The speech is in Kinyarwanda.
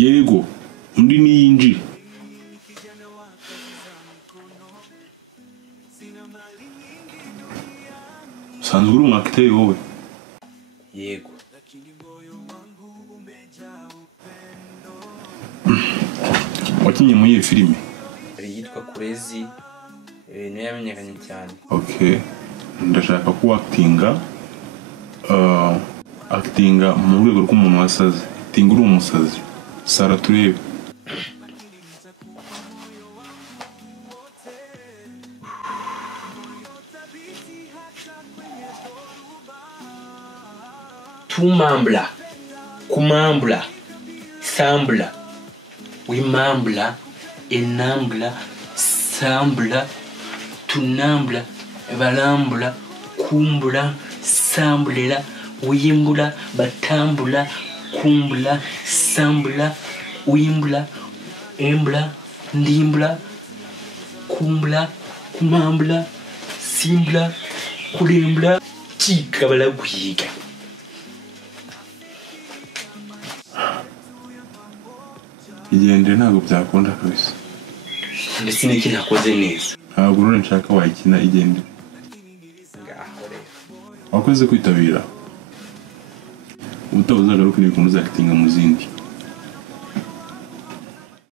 yego undi niyinji sanzwe uri umwakiteri wowe yego wakinnye muri iyo filime hari yitwa Kurezi niyo yamenyekanye cyane. okay ndashaka ko actinga mu rwego rw'umuntu wasaze actinga uri umusazi Sara turebe Tumambla, kumambla, sambla, wimambla, enambla, sambla, tunambla, balambla, kumbla, samblela, wimbula, batambula, kumbla, sambla, wimbla, embla, ndimbla, kumbla, kumambla, simbla, kurembla, kikabala kwiga. igendere ntabwo byakunda kabisa ndetse n'iki nakoze neza ntabwo rero nshaka wayikina igendere wakoze kwitabira ubutaha uzagaruka n'ibintu uzakitinga mu zindi